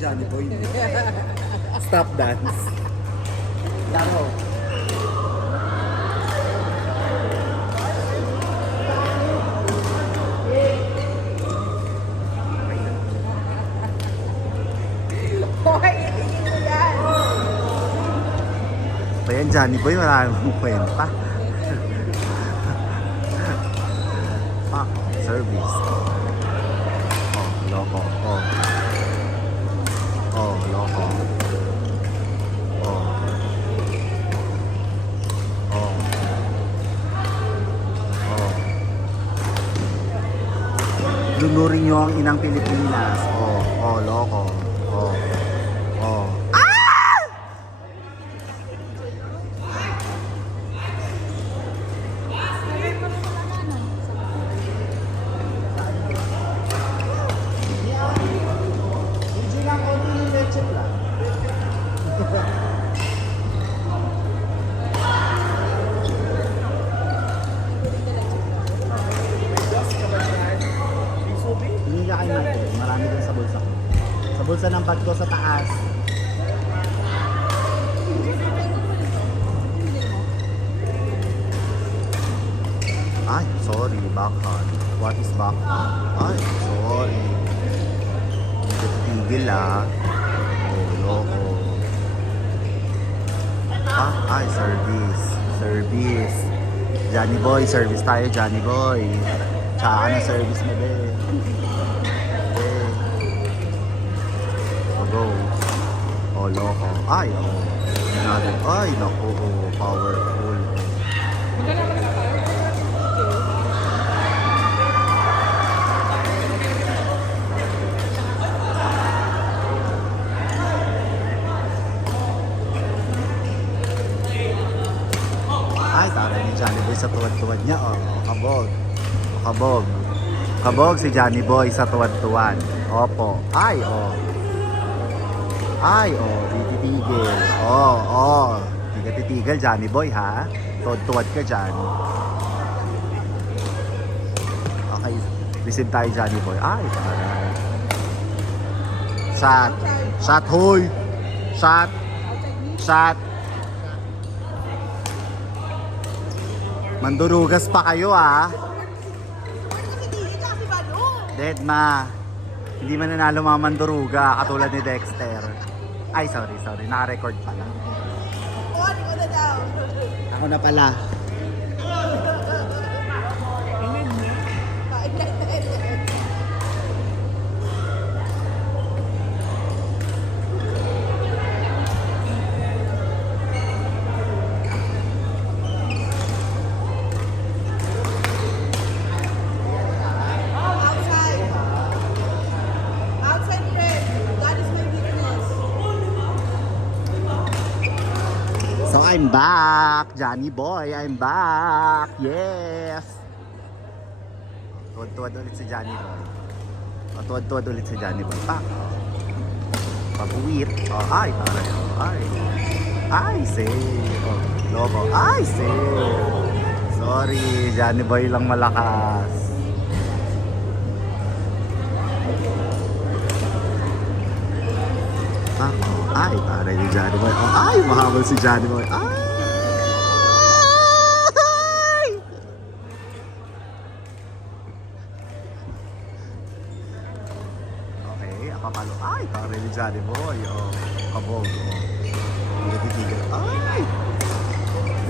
Johnny Boy. Stop dance. Laro. Hoy, hindi mo yan. Pa yan, Johnny Boy, wala namang kwenta. Ah, service. Oh, loko. Oh. Oh, loko. Oh. Oh. Oh. Lunurin nyo ang inang Pilipinas. Oh, oh, loko. Oh. Oh. Hindi ka kayo natin. Marami din sa bulsa ko. Sa bulsa ng bag ko sa taas. Ay, sorry. Backhand. What is backhand? Ay, sorry. Hindi ko tigil ah. Oh, loko. Ah, ay, service. Service. Johnny Boy, service tayo, Johnny Boy. Tsaka na service mo din. Oh, go. Oh, loko. Ay, oh. Another. Ay, naku. Oh, powerful. Ay, taray ni Johnny Boy sa tuwad-tuwad niya. Oh, kabog. Kabog. Kabog si Johnny Boy sa tuwad-tuwad. Opo. Ay, oh. Ay, oh. Di titigil. Oh, oh. Di ka titigil, Johnny Boy, ha? Tuwad-tuwad ka dyan. Okay. Receive tayo, Johnny Boy. Ay, taray. Shot. Shot, hoy. Shot. Shot. Mandurugas pa kayo ah. Dead ma. Hindi man nanalo mga manduruga katulad ni Dexter. Ay sorry. Naka-record pala. Ako na pala. So I'm back, Johnny Boy, I'm back, yes! Tuwad-tuwad ulit si Johnny Boy. Tuwad-tuwad ulit si Johnny Boy. Pak! Pag-uwit. Oh, ay, taray. Oh, ay. Ay, save. Oh, lobo. Ay, save. Sorry, Johnny Boy lang malakas. Ah, ay, taray ni Johnny Boy. Oh, ay, mahabol si Johnny Boy. Ay! Okay, akapalo. Ay, taray ni Johnny Boy. Oh, kabog. Oh. Hindi titigil. Ay!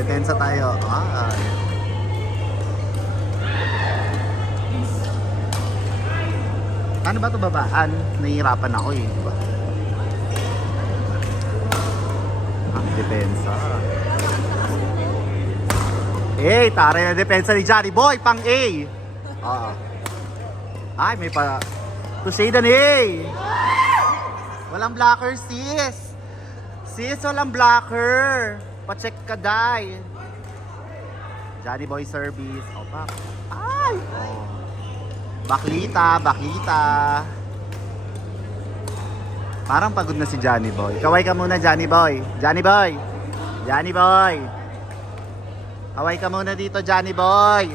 Depensa tayo. Ay. Paano ba ito babaan? Nahihirapan ako eh. Diba? Ang depensa. Eh, taray na depensa ni Johnny Boy, pang A. Ay, may pa... To say the name. Walang blocker, sis. Sis, walang blocker. Pa-check ka, day. Johnny Boy service. Opa. Ay! Oh. Baklita. Parang pagod na si Johnny Boy. Kaway ka muna, Johnny Boy. Johnny Boy. Kaway ka muna dito, Johnny Boy.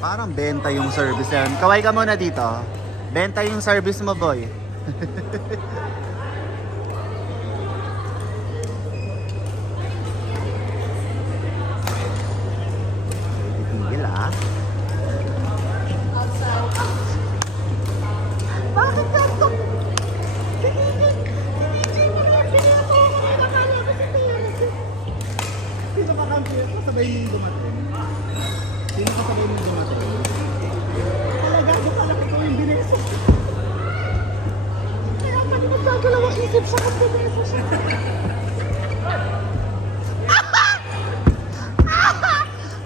Parang benta yung service yan. Kaway ka muna dito. Benta yung service mo, boy. Titigil ah. Bakit ganito? Sinijay mo lang. Sinato ako. Nakakala ko sa tiyan. Sino kasabay mong dumating? Sino kasabay mong dumating? Talaga, pala ikaw yung bineso. Kaya pati nagdadalawang isip sa kampineso siya.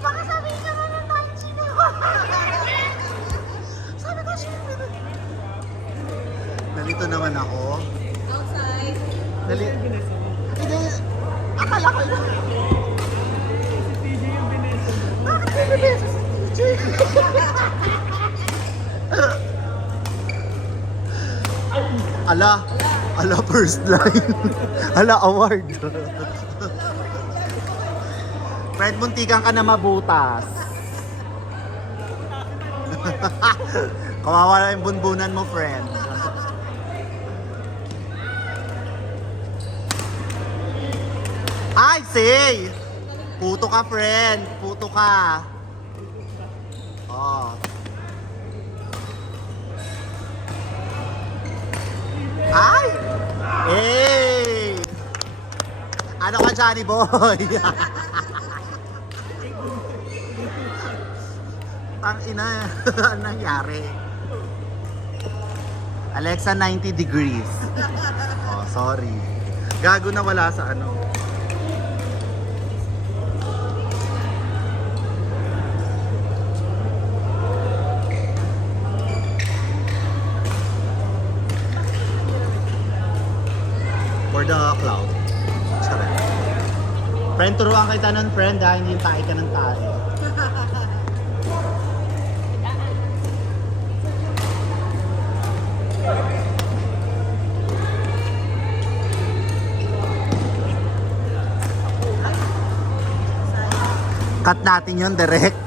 Baka sabihin naman ng Nancy na ako. Sabi ko, syempre. Nalito naman ako. Outside. Dali. Hindi. Akala ko yun. Si TJ yung bineso mo. Bakit binibeso sa TJ? Ala first line. Ala award. Fred, muntikan ka na mabutas. Kawawa na yung bunbunan mo, friend. Ay, say! Puto ka, friend. Puto ka. Oh. Ay! Hey! Ano ka, Johnny Boy? Ang ina, anong nangyari? Alexa, 90 degrees. Oh, sorry. Gago na wala sa ano. For the cloud. Sarap. Friend, turuan kita nun, friend, ha? Hindi yung tayo ka ng tayo. Cut natin yun, direct.